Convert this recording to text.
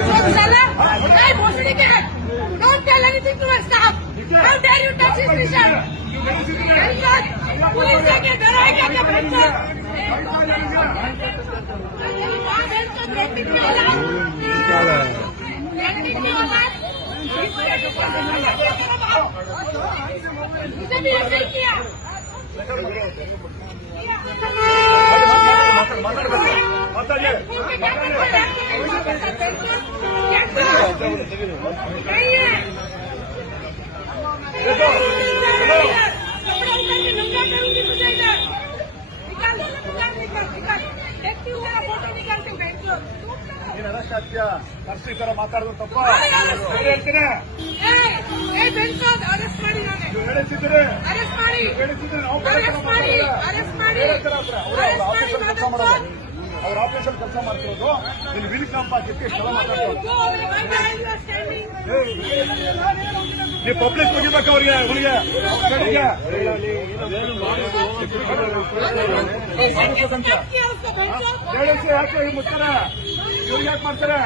Hey, Bosnian! Don't tell anything to my staff! How dare you touch his vision? Police take it, then I get the picture. किया ಆಗ್ತೀಯಾ ಕರ್ಸಿ ತರ ಮಾತಾಡೋದು ತಪ್ಪ arrest ಮಾಡಿ ನಾನೇ ನೀವು ಬೇರೆ ತರ ಅವ್ರು ಆಫೀಸಲ್ಲಿ ಕೆಲಸ ಮಾಡ್ತಿರೋದು ಇಲ್ಲಿ ವಿಲ್ ಕ್ಯಾಂಪ್ ಹಾಕಿತ್ತು ಇಷ್ಟೆಲ್ಲ ಮಾತಾಡ್ತಾರೆ ನೀವು ಪಬ್ಲಿಕ್ ಮುಗಿಬೇಕು ಅವರಿಗೆ ಹುಡುಗೆ ಹೇಳಿ ಯಾಕೆ ಮುಚ್ತಾರೆ ಇವ್ರಿಗೆ ಯಾಕೆ ಮಾಡ್ತಾರೆ